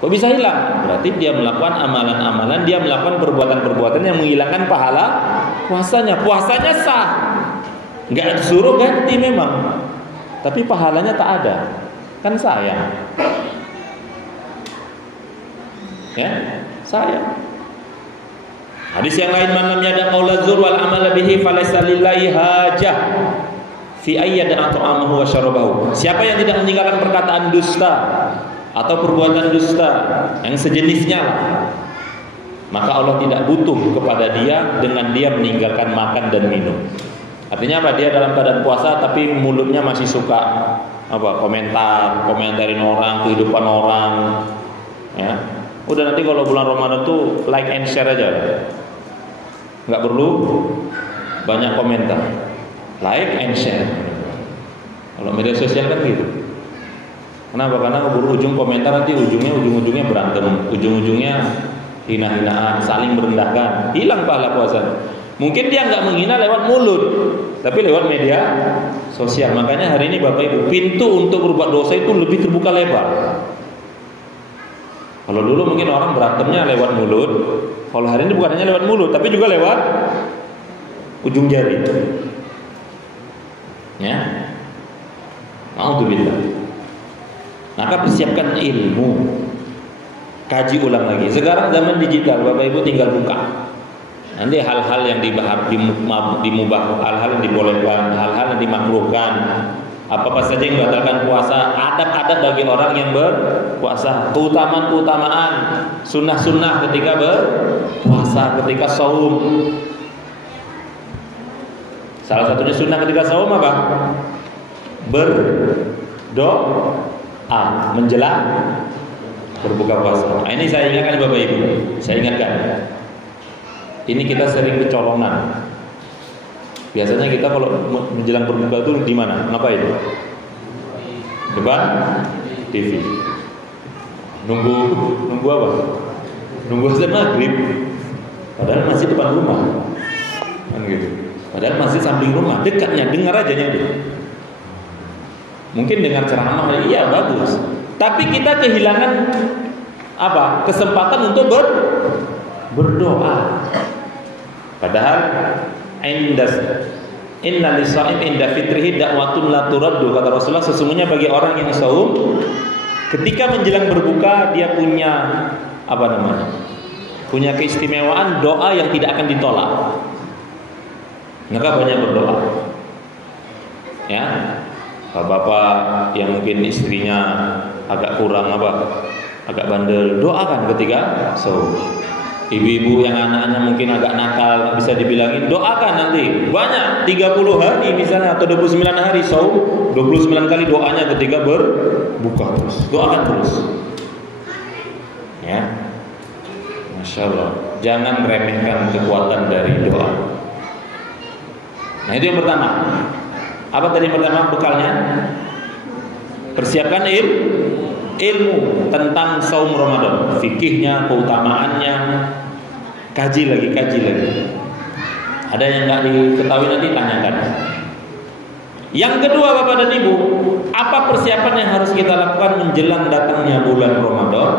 Kok bisa hilang? Berarti dia melakukan amalan-amalan, dia melakukan perbuatan-perbuatan yang menghilangkan pahala puasanya. Puasanya sah, nggak disuruh ganti memang, tapi pahalanya tak ada. Kan sayang, ya sayang. Hadis yang lain, man lam yada qaula zur wal amala bihi falaysa lillahi hajah fi ayyada ta'amahu wa syarabahu. Siapa yang tidak meninggalkan perkataan dusta atau perbuatan dusta yang sejenisnya, maka Allah tidak butuh kepada dia dengan dia meninggalkan makan dan minum. Artinya apa? Dia dalam keadaan puasa tapi mulutnya masih suka komentarin orang, kehidupan orang, ya. Udah, nanti kalau bulan Ramadan tuh like and share aja, nggak perlu banyak komentar, like and share. Kalau media sosial kan gitu. Kenapa? Karena berujung komentar nanti ujung-ujungnya berantem, ujung-ujungnya hina-hinaan, saling merendahkan, hilang pahala puasa. Mungkin dia nggak menghina lewat mulut, tapi lewat media sosial. Makanya hari ini Bapak Ibu, pintu untuk berbuat dosa itu lebih terbuka lebar. Kalau dulu mungkin orang berantemnya lewat mulut, kalau hari ini bukan hanya lewat mulut, tapi juga lewat ujung jari. Ya, Alhamdulillah. Maka persiapkan ilmu, kaji ulang lagi. Sekarang zaman digital, Bapak Ibu tinggal buka. Nanti hal-hal yang dimubah, hal-hal yang dibolehkan, hal-hal yang dimakruhkan, apa saja yang membatalkan puasa, adab-adab bagi orang yang berpuasa, keutamaan-keutamaan, sunnah-sunnah ketika berpuasa, ketika saum. Salah satunya sunnah ketika saum apa? Berdoa menjelang berbuka puasa. Nah, ini saya ingatkan Bapak Ibu, saya ingatkan. Ini kita sering kecolongan. Biasanya kita kalau menjelang berbuka itu di mana? Ngapain? Depan TV. Nunggu apa? Nunggu azan maghrib. Padahal masih depan rumah. Kan gitu. Padahal masih samping rumah, dekatnya, dengar aja nih. Mungkin dengar ceramah, iya bagus. Tapi kita kehilangan apa? Kesempatan untuk berdoa. Padahal inna lis-shaim inda fitrihi da'watun la turaddu, kata Rasulullah, sesungguhnya bagi orang yang saum ketika menjelang berbuka dia punya punya keistimewaan doa yang tidak akan ditolak. Maka banyak berdoa. Ya. Bapak yang mungkin istrinya agak kurang agak bandel, doakan ketika saum. Ibu-ibu yang anaknya mungkin agak nakal, bisa dibilangin, doakan nanti. Banyak 30 hari misalnya atau 29 hari saum, 29 kali doanya ketika berbuka terus. Doakan terus. Ya. Masya Allah. Jangan remehkan kekuatan dari doa. Nah, itu yang pertama. Apa tadi yang pertama bekalnya? Persiapkan ilmu tentang saum Ramadan, fikihnya, keutamaannya, kaji lagi. Ada yang nggak diketahui nanti tanyakan. Yang kedua, Bapak dan Ibu, apa persiapan yang harus kita lakukan menjelang datangnya bulan Ramadan?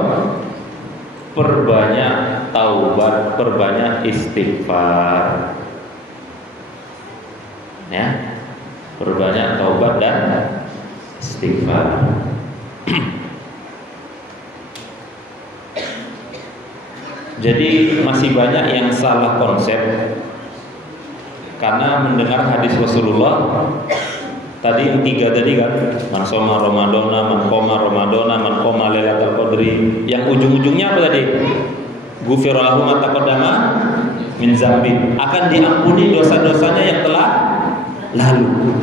Perbanyak taubat, perbanyak istighfar. Ya. Perbanyak taubat dan istighfar. Jadi masih banyak yang salah konsep karena mendengar hadis Rasulullah tadi yang 3 tadi kan, man shoma Ramadana, man qoma Ramadana, man qoma Lailatul Qadri, yang ujung-ujungnya apa tadi? Ghufira lahu ma taqaddama min dzambi, akan diampuni dosa-dosanya yang telah lalu.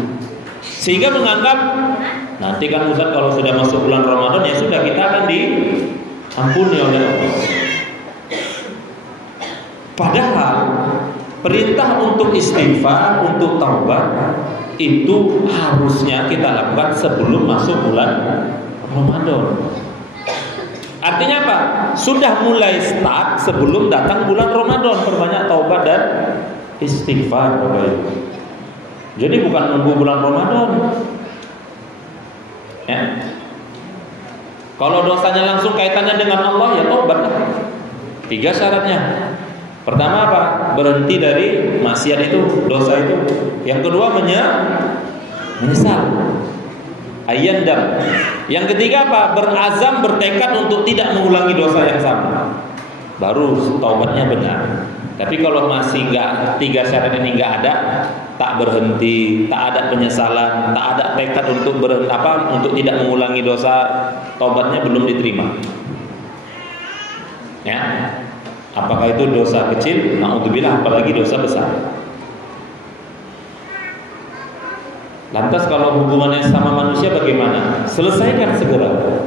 Sehingga menganggap nanti kan Ustaz kalau sudah masuk bulan Ramadan ya sudah, kita akan diampuni oleh Allah. Padahal perintah untuk istighfar, untuk taubat itu harusnya kita lakukan sebelum masuk bulan Ramadan. Artinya apa? Sudah mulai start sebelum datang bulan Ramadan, perbanyak taubat dan istighfar, Bapak Ibu. Jadi bukan nunggu bulan Ramadan. Ya. Kalau dosanya langsung kaitannya dengan Allah, ya tobat. 3 syaratnya. Pertama apa? Berhenti dari maksiat itu, dosa itu. Yang kedua menyesal. Ayyandam. Yang ketiga apa? Berazam, bertekad untuk tidak mengulangi dosa yang sama. Baru taubatnya benar. Tapi kalau masih 3 syarat ini enggak ada, tak berhenti, tak ada penyesalan, tak ada tekad untuk untuk tidak mengulangi dosa, taubatnya belum diterima. Ya. Apakah itu dosa kecil? Na'udzubillah, apalagi dosa besar. Lantas kalau hubungannya sama manusia bagaimana? Selesaikan segera.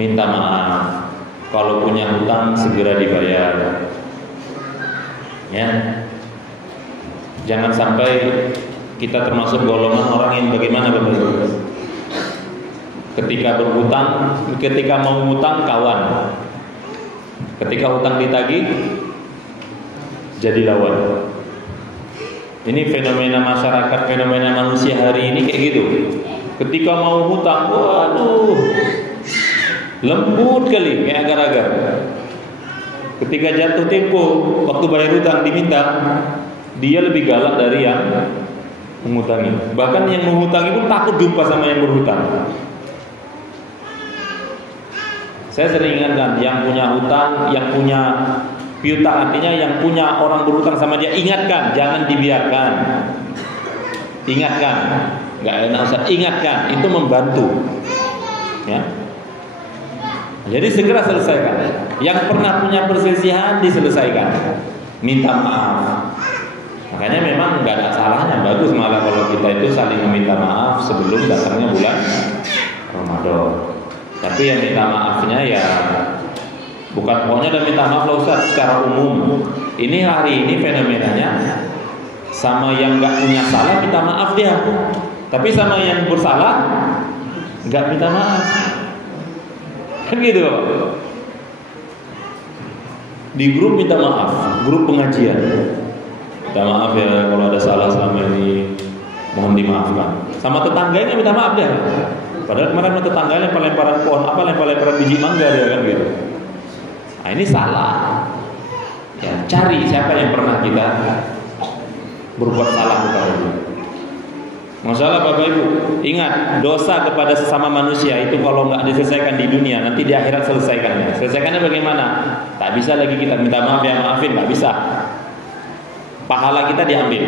Minta maaf. Kalau punya hutang segera dibayar. Ya. Jangan sampai kita termasuk golongan orang yang bagaimana Bapak Ibu? Ketika mau hutang kawan. Ketika hutang ditagih jadi lawan. Ini fenomena masyarakat, fenomena manusia hari ini kayak gitu. Ketika mau hutang, waduh, lembut kali, kayak agar-agar. Ketika jatuh tempo, waktu bayar hutang diminta, dia lebih galak dari yang menghutangi. Bahkan yang menghutangi pun takut jumpa sama yang berhutang. Saya sering ingatkan, yang punya hutang, yang punya piutang, artinya yang punya orang berhutang sama dia, ingatkan, jangan dibiarkan. Ingatkan, nggak enak usah, ingatkan, itu membantu. Ya. Jadi segera selesaikan. Yang pernah punya perselisihan diselesaikan. Minta maaf. Makanya memang nggak ada salahnya, bagus malah kalau kita itu saling meminta maaf sebelum datangnya bulan Ramadan. Tapi yang minta maafnya ya bukan pokoknya dan minta maaf loh Ustaz secara umum. Ini hari ini fenomenanya sama yang nggak punya salah minta maaf dia, tapi sama yang bersalah nggak minta maaf. Kan gitu. Di grup minta maaf, grup pengajian. Minta maaf ya kalau ada salah selama ini, mohon dimaafkan. Sama tetangganya minta maaf dia. Padahal kemarin tetangganya lemparan pohon lemparan biji mangga dia kan gitu. Nah ini salah. Ya cari siapa yang pernah kita berbuat salah kepada dia. Masalah Bapak Ibu, ingat dosa kepada sesama manusia itu kalau nggak diselesaikan di dunia, nanti di akhirat selesaikannya. Selesaikannya bagaimana? Tak bisa lagi kita minta maaf ya maafin, nggak bisa. Pahala kita diambil.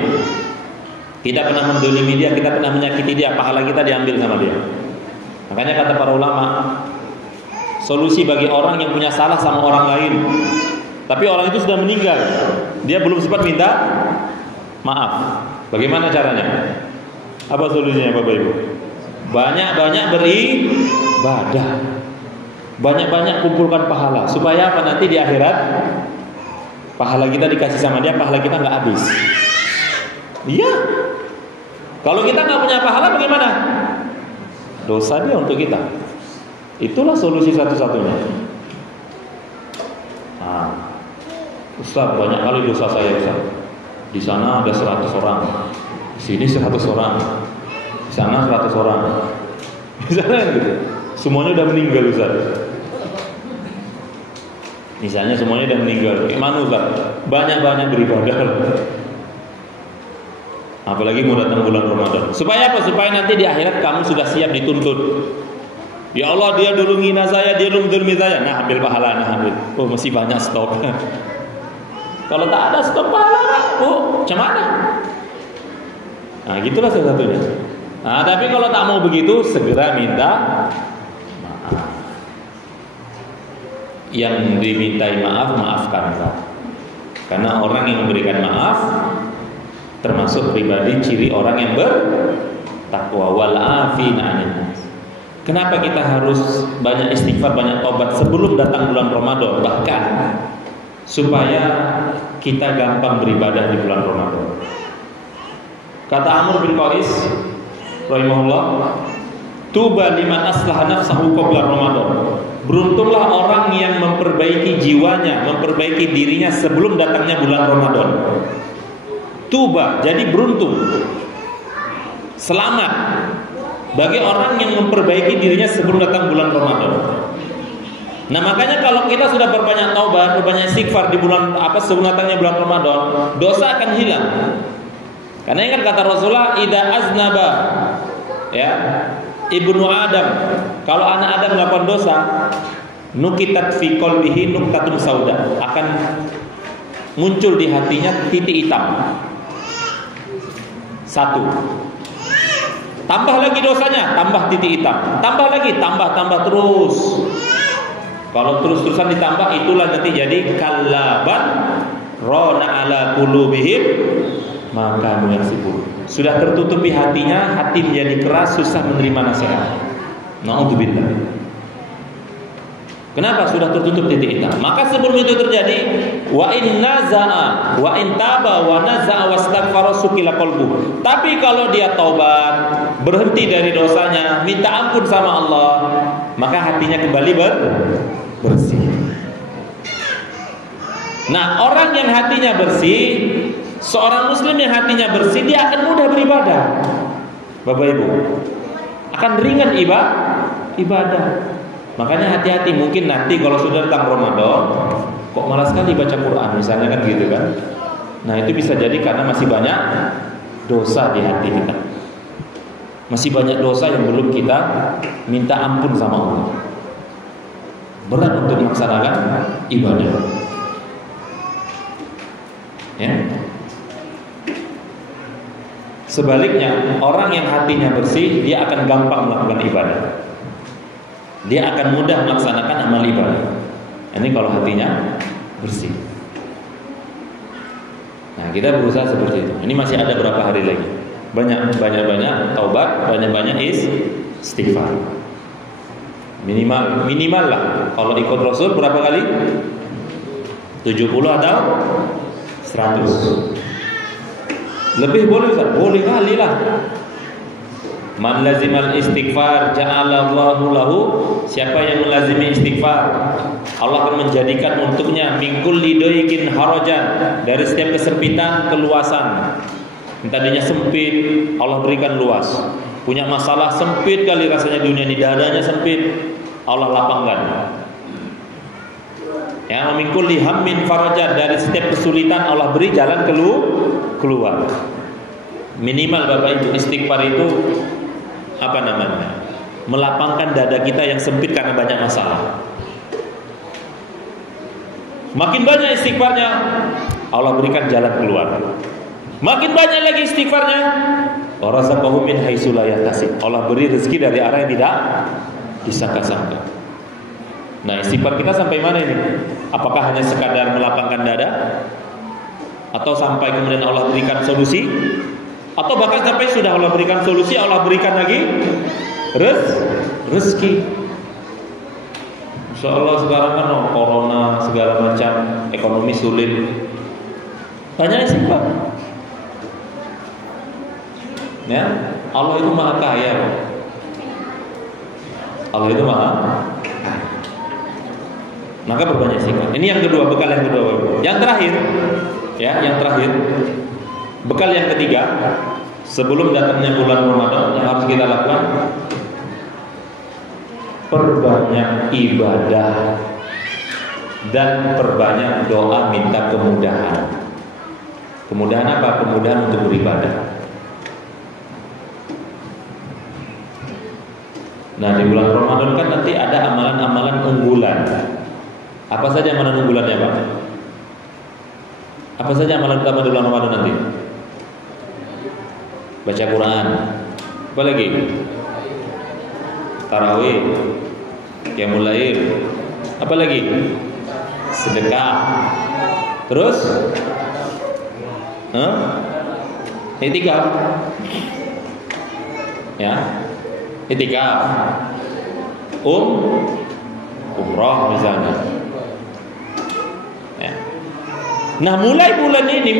Kita pernah mendolimi dia, kita pernah menyakiti dia, pahala kita diambil sama dia. Makanya kata para ulama, solusi bagi orang yang punya salah sama orang lain, tapi orang itu sudah meninggal, dia belum sempat minta maaf. Bagaimana caranya? Apa solusinya Bapak Ibu? Banyak-banyak beribadah, banyak-banyak kumpulkan pahala. Supaya apa? Nanti di akhirat pahala kita dikasih sama dia, pahala kita nggak habis. Iya. Kalau kita nggak punya pahala bagaimana? Dosa dia untuk kita. Itulah solusi satu-satunya. Nah, Ustaz, banyak kali dosa saya Ustaz. Di sana ada 100 orang, di sini 100 orang, di sana 100 orang. Di sana gitu. Semuanya udah meninggal Ustaz. Misalnya semuanya udah meninggal. Gimana Ustaz? Banyak-banyak beribadah. Apalagi mau datang bulan Ramadan. Supaya apa? Supaya nanti di akhirat kamu sudah siap dituntut. Ya Allah, dia dulu ngina saya, dia dulu menzalimi saya. Nah, ambil pahala, nah ambil. Oh, masih banyak stok. Kalau tak ada stok pahala, macam mana? Nah, gitulah salah satunya. Nah, tapi kalau tak mau begitu, segera minta maaf. Yang dimintai maaf, maafkanlah. Karena orang yang memberikan maaf termasuk pribadi ciri orang yang bertakwa, wal afina 'anil nas. Kenapa kita harus banyak istighfar, banyak taubat sebelum datang bulan Ramadan? Bahkan supaya kita gampang beribadah di bulan Ramadan. Kata Amr bin Qais rahimahullah, tuba liman aslaha nafsahu qabla Ramadan. Beruntunglah orang yang memperbaiki jiwanya, memperbaiki dirinya sebelum datangnya bulan Ramadan. Tuba, jadi beruntung, selamat bagi orang yang memperbaiki dirinya sebelum datang bulan Ramadan. Nah, makanya kalau kita sudah berbanyak taubat, berbanyak istighfar di bulan sebelum datangnya bulan Ramadan, dosa akan hilang. Karena ingat kata Rasulullah, idza aznaba ya ibnu Adam, kalau anak Adam melakukan dosa, nukitat fi qalbihi nuktatun sauda, akan muncul di hatinya titik hitam. Satu. Tambah lagi dosanya, tambah titik hitam. Tambah lagi, tambah terus. Kalau terus-terusan ditambah, itulah nanti jadi kallaban rona ala qulubihim maka yaksibun. Sudah tertutupi hatinya, hati menjadi keras, susah menerima nasihat. Na'udzubillah. Kenapa sudah tertutup titik hitam? Maka sebelum itu terjadi, wa in naza'a wa in taba wa naza'a wastaghfara sukila qalbu. Tapi kalau dia taubat, berhenti dari dosanya, minta ampun sama Allah, maka hatinya kembali bersih. Nah, orang yang hatinya bersih, seorang muslim yang hatinya bersih, dia akan mudah beribadah. Bapak Ibu, akan ringan ibadah. Makanya hati-hati, mungkin nanti kalau sudah datang Ramadan, kok malas sekali baca Quran misalnya kan gitu kan. Nah, itu bisa jadi karena masih banyak dosa di hati kita. Masih banyak dosa yang belum kita minta ampun sama Allah. Berat untuk melaksanakan ibadah. Ya. Sebaliknya, orang yang hatinya bersih, dia akan gampang melakukan ibadah. Dia akan mudah melaksanakan amal ibadah. Ini kalau hatinya bersih. Nah, kita berusaha seperti itu. Ini masih ada berapa hari lagi. Banyak taubat, banyak istighfar. Minimal lah. Kalau ikut Rasul berapa kali? 70 atau 100? Lebih boleh Ustaz? Boleh kali lah. Man lazimal istighfar ja'alallahu lahu, siapa yang melazimi istighfar, Allah akan menjadikan untuknya min kulli dayqin harajan, dari setiap kesempitan keluasan. Tadinya sempit, Allah berikan luas. Punya masalah sempit kali rasanya dunia ini, dadanya sempit, Allah lapangkan. Ya, min kulli hammin farajan, dari setiap kesulitan Allah beri jalan keluar. Minimal Bapak Ibu, istighfar itu melapangkan dada kita yang sempit karena banyak masalah. Makin banyak istighfarnya, Allah berikan jalan keluar. Makin banyak lagi istighfarnya, warazaqahu min haitsu la yahtasib, Allah beri rezeki dari arah yang tidak disangka-sangka. Nah, istighfar kita sampai mana ini? Apakah hanya sekadar melapangkan dada? Atau sampai kemudian Allah berikan solusi? Atau bahkan sampai sudah Allah berikan solusi, Allah berikan lagi rezeki. Insya Allah sekarang kan corona segala macam, ekonomi sulit, banyak istighfar. Ya, Allah itu maha kaya. Allah itu maha. Maka berbanyak istighfar. Ini yang kedua, bekal yang kedua. Yang terakhir, bekal yang ketiga, sebelum datangnya bulan Ramadan yang harus kita lakukan, perbanyak ibadah dan perbanyak doa minta kemudahan. Kemudahan apa? Kemudahan untuk beribadah. Nah, di bulan Ramadan kan nanti ada amalan-amalan unggulan. Apa saja amalan unggulannya, Pak? Apa saja amalan utama di bulan Ramadan nanti? Baca Quran. Apa lagi? Tarawih, qiyamul lail. Apa lagi? Sedekah. Terus? Itikaf. Ya. Itikaf. Umrah misalnya. Ya. Nah, mulai bulan ini,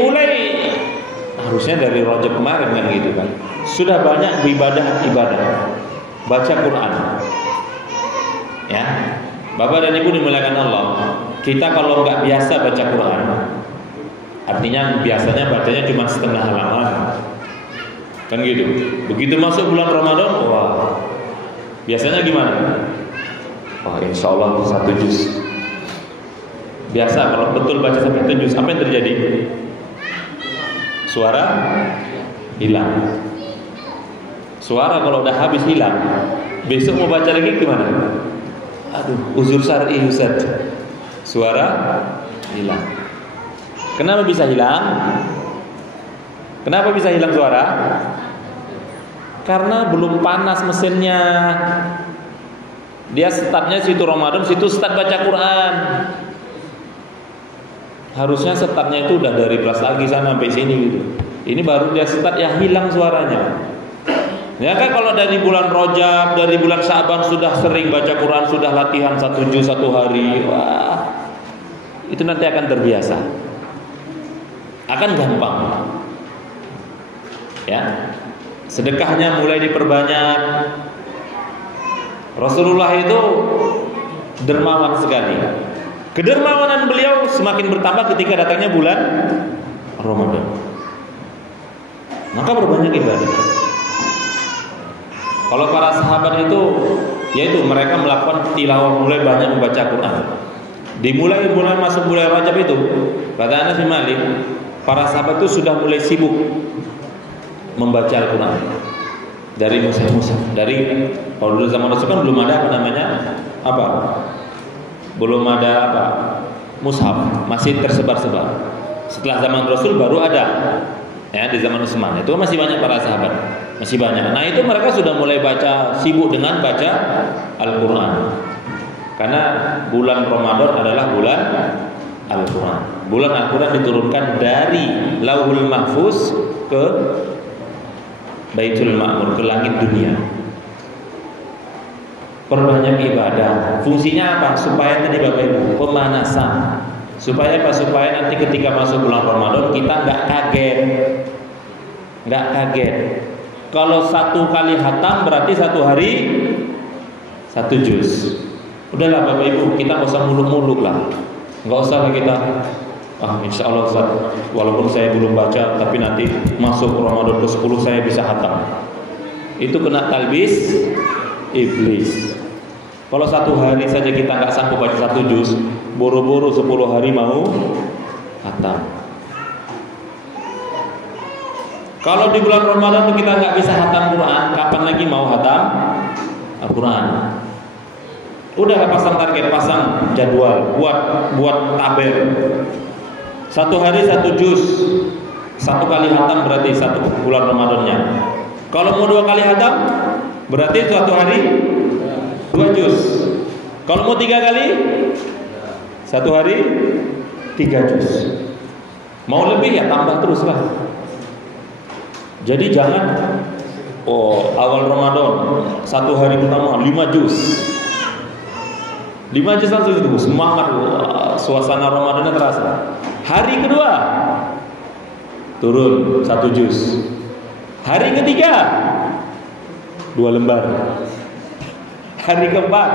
harusnya dari Rajab kemarin kan gitu kan, sudah banyak ibadah, baca Quran. Ya, Bapak dan Ibu dimuliakan Allah. Kita kalau nggak biasa baca Quran, artinya biasanya bacanya cuma setengah halaman, Kan gitu. Begitu masuk bulan Ramadan, wah, biasanya gimana? Wah, insya Allah 1 juz. Biasa kalau betul baca sampai 1 juz, apa yang terjadi? Suara hilang. Suara kalau udah habis hilang, besok mau baca lagi gimana? Aduh, uzur syar'i Ustaz. Suara hilang. Kenapa bisa hilang? Kenapa bisa hilang suara? Karena belum panas mesinnya. Dia startnya situ Ramadan, situ start baca Quran. Harusnya startnya itu udah dari kelas lagi sana sampai sini gitu. Ini baru dia start, ya hilang suaranya. Ya kan kalau dari bulan Rajab, dari bulan Syaban sudah sering baca Quran, sudah latihan 1 juz 1 hari, wah, itu nanti akan terbiasa, akan gampang. Ya, sedekahnya mulai diperbanyak. Rasulullah itu dermawan sekali. Kedermawanan beliau semakin bertambah ketika datangnya bulan Ramadan. Maka berbanyak ibadah. Kalau para sahabat itu, yaitu mereka melakukan tilawah, mulai banyak membaca Quran. Dimulai bulan masuk bulan Rajab itu, kata Anas bin Malik, para sahabat itu sudah mulai sibuk membaca Al-Quran dari mushaf-mushaf. Dari kalau dulu zaman Rasul kan belum ada apa namanya belum ada mushaf, masih tersebar-sebar. Setelah zaman Rasul baru ada. Ya, di zaman Utsman itu masih banyak para sahabat, masih banyak. Nah, itu mereka sudah mulai baca, sibuk dengan baca Al-Quran. Karena bulan Ramadan adalah bulan Al-Quran. Bulan Al-Quran diturunkan dari Lauhul Mahfuz ke Baitul Ma'mur, ke langit dunia. Perbanyak ibadah. Fungsinya apa? Supaya tadi Bapak Ibu, pemanasan. Supaya apa? Supaya nanti ketika masuk bulan Ramadan kita nggak kaget. Kalau 1 kali khatam berarti 1 hari 1 juz. Udahlah Bapak Ibu, kita nggak usah muluk-muluk lah. Nggak usah kita, insya Allah Ustaz, walaupun saya belum baca, tapi nanti masuk Ramadan ke-10 saya bisa khatam. Itu kena talbis iblis. Kalau 1 hari saja kita nggak sanggup baca 1 juz, boro-boro 10 hari mau khatam. Kalau di bulan Ramadan kita nggak bisa khatam Quran, kapan lagi mau khatam Al-Quran? Udah pasang target, pasang jadwal, buat tabel. 1 hari 1 juz, 1 kali khatam berarti 1 bulan Ramadannya. Kalau mau 2 kali khatam, berarti 1 hari 2 juz. Kalau mau 3 kali, 1 hari 3 juz. Mau lebih ya tambah terus lah. Jadi jangan awal Ramadan 1 hari pertama 5 juz. 5 juz langsung itu semangat, suasana Ramadannya terasa. Hari kedua turun 1 juz. Hari ketiga 2 lembar. Hari keempat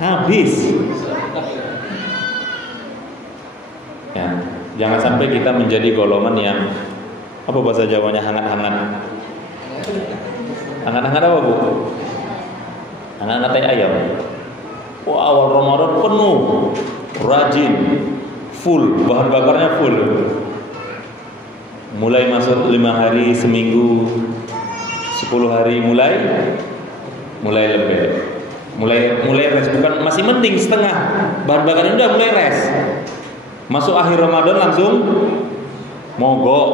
habis. Ya, jangan sampai kita menjadi golongan yang apa bahasa Jawanya hangat-hangat. Hangat-hangat apa, Bu? Hangat-hangat tai ayam. Wah, awal Ramadan penuh, rajin, full, bahan bakarnya full. Mulai masuk 5 hari seminggu, 10 hari mulai lembek. Mulai rest, bukan masih mending setengah. Bahan bakarnya udah mulai rest. Masuk akhir Ramadan langsung mogok,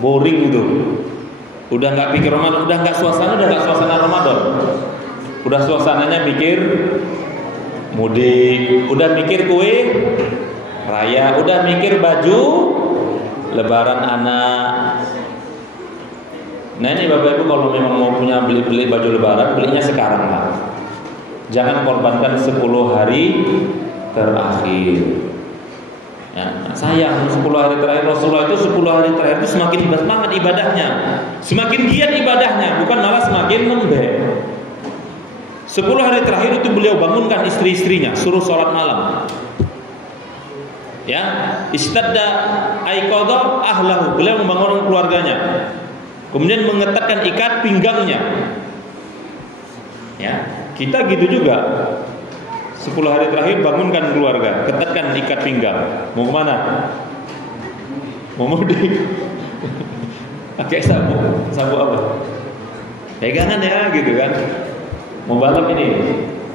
boring gitu. Udah nggak pikir Ramadan, udah nggak suasana Ramadan. Udah suasananya mikir mudik, udah mikir kue raya, udah mikir baju lebaran anak. Nah ini Bapak Ibu kalau memang mau punya beli baju lebaran, belinya sekarang lah. Jangan korbankan 10 hari terakhir. Ya, sayang 10 hari terakhir. Rasulullah itu 10 hari terakhir itu semakin semangat ibadahnya, semakin giat ibadahnya, bukan malah semakin lembek. 10 hari terakhir itu beliau bangunkan istri-istrinya, suruh sholat malam. Ya, istadda aiqadha ahlahu, beliau membangun keluarganya. Kemudian mengetatkan ikat pinggangnya. Ya, kita gitu juga. 10 hari terakhir bangunkan keluarga, ketatkan ikat pinggang. Mau kemana? Mau mudik? Pakai sabuk apa? Pegangan ya, gitu kan? Mau balap ini?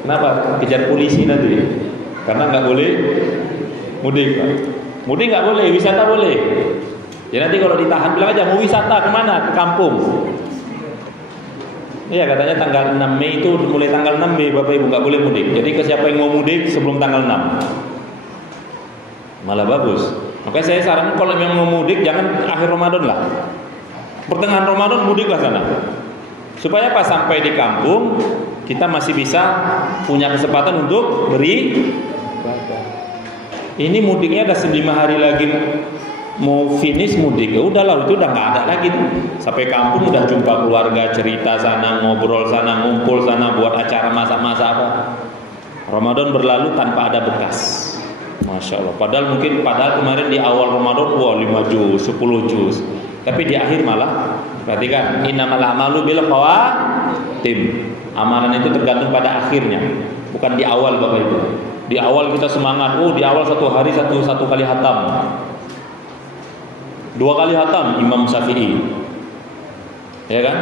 Kenapa? Kejar polisi nanti? Karena nggak boleh mudik, Pak. Mudik nggak boleh, wisata boleh. Ya nanti kalau ditahan bilang aja mau wisata kemana? Ke kampung. Iya, katanya tanggal 6 Mei itu mulai tanggal 6 Mei Bapak Ibu nggak boleh mudik. Jadi ke siapa yang mau mudik sebelum tanggal 6 malah bagus. Makanya saya sarankan kalau yang mau mudik jangan akhir Ramadan lah. Pertengahan Ramadan mudiklah sana. Supaya pas sampai di kampung kita masih bisa punya kesempatan untuk beri. Ini mudiknya udah 5 hari lagi mau finish mudik, ya udahlah, itu udah nggak ada lagi tuh. Sampai kampung udah jumpa keluarga, cerita sana, ngobrol sana, ngumpul sana, buat acara masak-masak apa. Ramadan berlalu tanpa ada bekas. Masya Allah. Padahal kemarin di awal Ramadan 5 juz, 10 juz. Tapi di akhir malah, perhatikan, innamal a'malu bil khawatim. Amalan itu tergantung pada akhirnya, bukan di awal Bapak Ibu. Di awal kita semangat, di awal satu hari satu kali hatam. 2 kali hatam Imam Syafi'i, ya kan?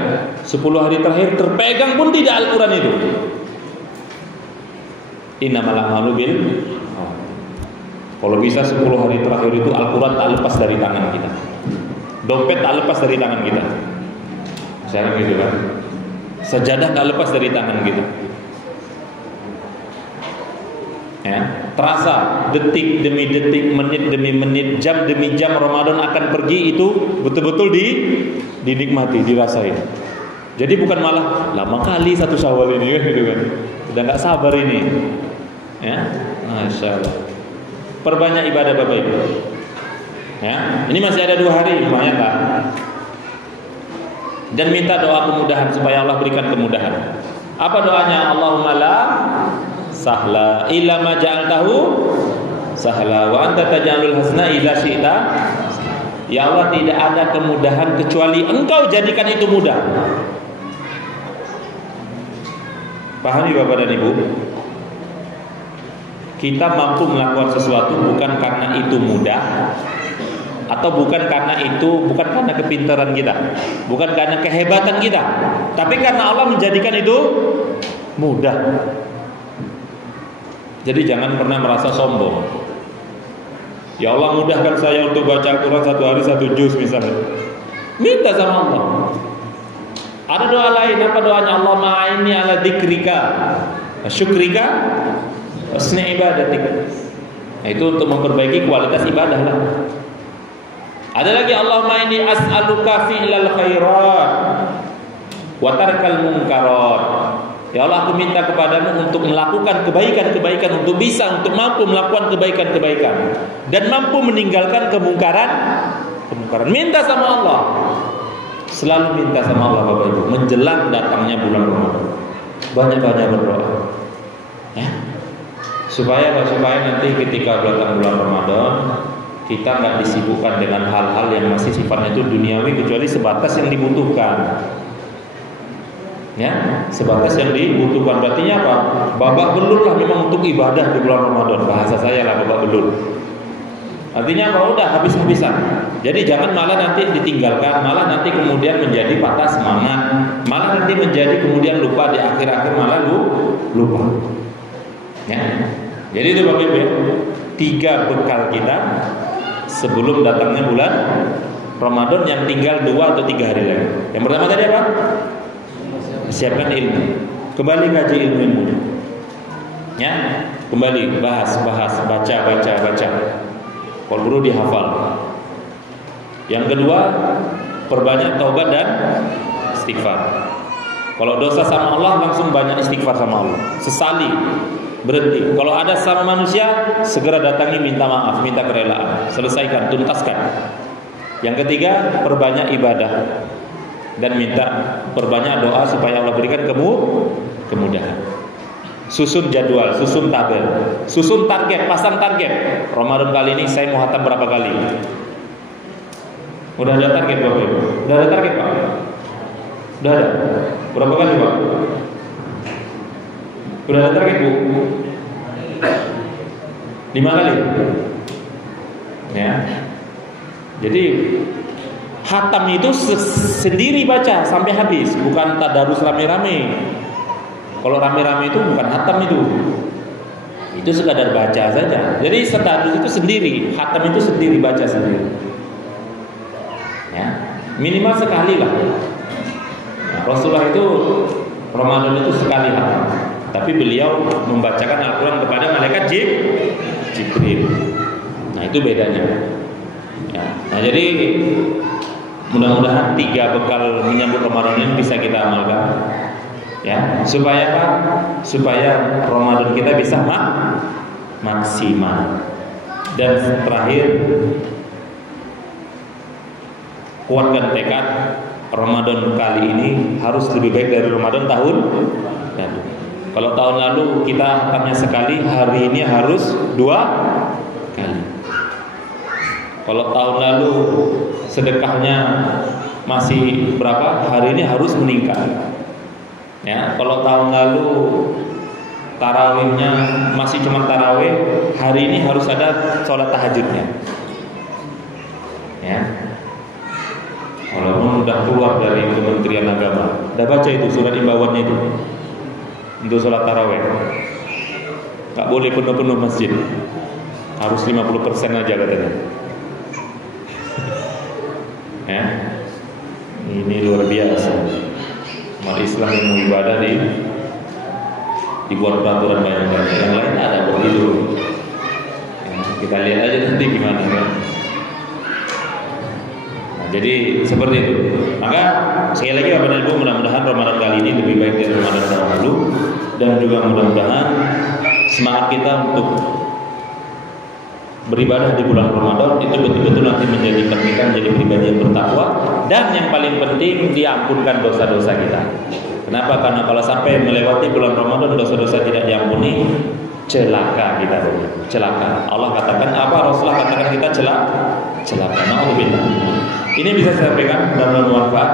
10 hari terakhir terpegang pun tidak Al-Quran itu. Innamal a'malu bil. Kalau bisa 10 hari terakhir itu Al-Quran tak lepas dari tangan kita, dompet tak lepas dari tangan kita. Sekarang gitu kan, sajadah tak lepas dari tangan kita. Ya, terasa detik demi detik, menit demi menit, jam demi jam Ramadan akan pergi, itu betul-betul dinikmati, dirasain. Jadi bukan malah lama kali 1 Syawal ini kan, gitu kan. Udah nggak sabar ini. Ya, Masya Allah. Perbanyak ibadah Bapak Ibu. Ya, ini masih ada 2 hari, lumayan lah. Dan minta doa kemudahan supaya Allah berikan kemudahan. Apa doanya? Allahumma la sahla illa ma ja'altahu sahla wa anta taj'alul hazna idza syi'ta. Ya Allah, tidak ada kemudahan kecuali Engkau jadikan itu mudah. Pahami Bapak dan Ibu? Kita mampu melakukan sesuatu bukan karena itu mudah, atau bukan karena kepintaran kita, bukan karena kehebatan kita, tapi karena Allah menjadikan itu mudah. Jadi jangan pernah merasa sombong. Ya Allah, mudahkan saya untuk baca Al-Quran 1 hari 1 juz misalnya. Minta sama Allah. Ada doa lain, apa doanya? Allah ma'ini ala dzikrika wa syukrika wa husni ibadatik. Nah, itu untuk memperbaiki kualitas ibadah lah. Ada lagi, Allahumma inni as'aluka fi'lal khairat wa tarkal munkarat. Ya Allah, aku minta kepadamu untuk melakukan kebaikan-kebaikan, untuk mampu melakukan kebaikan-kebaikan dan mampu meninggalkan kemungkaran. Minta sama Allah. Selalu minta sama Allah Bapak Ibu menjelang datangnya bulan Ramadan. Banyak-banyak berdoa. Ya. Supaya nanti ketika datang bulan Ramadan kita nggak disibukkan dengan hal-hal yang masih sifatnya itu duniawi, kecuali sebatas yang dibutuhkan. Ya, sebatas yang dibutuhkan. Berarti apa? Babak belur lah memang untuk ibadah di bulan Ramadan. Bahasa saya lah babak belur. Artinya kalau udah habis-habisan. Jadi jangan malah nanti ditinggalkan, malah nanti kemudian menjadi patah semangat, malah nanti menjadi kemudian lupa di akhir-akhir, malah lupa. Ya. Jadi itu Bapak Ibu, 3 bekal kita sebelum datangnya bulan Ramadan yang tinggal 2 atau 3 hari lagi. Yang pertama tadi apa? Siapkan ilmu, kembali ngaji ilmu. Ya, kembali bahas, baca. Kalau perlu dihafal. Yang kedua, perbanyak taubat dan istighfar. Kalau dosa sama Allah, langsung banyak istighfar sama Allah. Sesali, berhenti. Kalau ada sama manusia, segera datangi, minta maaf, minta kerelaan, selesaikan, tuntaskan. Yang ketiga, perbanyak ibadah dan minta perbanyak doa supaya Allah berikan kemudahan. Susun jadwal, susun tabel, susun target, pasang target. Ramadan kali ini saya mau khatam berapa kali? Udah ada target Bapak Ibu? Udah ada target Pak? Udah ada? Berapa kali Pak? Udah ada target Bu? 5 kali? Ya. Jadi khatam itu sendiri baca sampai habis, bukan tadarus rame-rame. Kalau rame-rame itu bukan khatam itu sekadar baca saja. Jadi tadarus itu sendiri, khatam itu sendiri, baca sendiri. Ya, minimal sekali lah. Nah, Rasulullah itu Ramadan itu sekali khatam, tapi beliau membacakan Al-Quran kepada malaikat Jibril. Nah itu bedanya. Ya. Nah jadi mudah-mudahan 3 bekal menyambut Ramadan ini bisa kita amalkan. Ya, supaya apa? Supaya Ramadan kita bisa maksimal. Dan terakhir, kuatkan tekad Ramadan kali ini harus lebih baik dari Ramadan tahun lalu. Kalau tahun lalu kita khatamnya sekali, hari ini harus 2 kali. Kalau tahun lalu sedekahnya masih berapa, hari ini harus meningkat. Ya, kalau tahun lalu tarawihnya masih cuma tarawih, hari ini harus ada sholat tahajudnya. Ya, walaupun udah keluar dari Kementerian Agama, udah baca itu surat imbauannya itu untuk sholat tarawih. Gak boleh penuh-penuh masjid, harus 50% aja katanya. Ya, ini luar biasa. Umat Islam yang mau ibadah dibuat peraturan banyak-banyak. Yang lain ada begitu. Ya, kita lihat aja nanti gimana kan. Nah, jadi seperti itu. Maka sekali lagi Bapak dan Ibu, mudah-mudahan Ramadan kali ini lebih baik dari Ramadan tahun lalu, dan juga mudah-mudahan semangat kita untuk beribadah di bulan Ramadan itu betul-betul nanti menjadikan kita menjadi pribadi yang bertakwa, dan yang paling penting diampunkan dosa-dosa kita. Kenapa? Karena kalau sampai melewati bulan Ramadan dosa-dosa tidak diampuni, celaka kita. Celaka. Allah katakan apa? Rasulullah katakan kita celaka. Nauzubillah. Ini bisa saya sampaikan dan bermanfaat.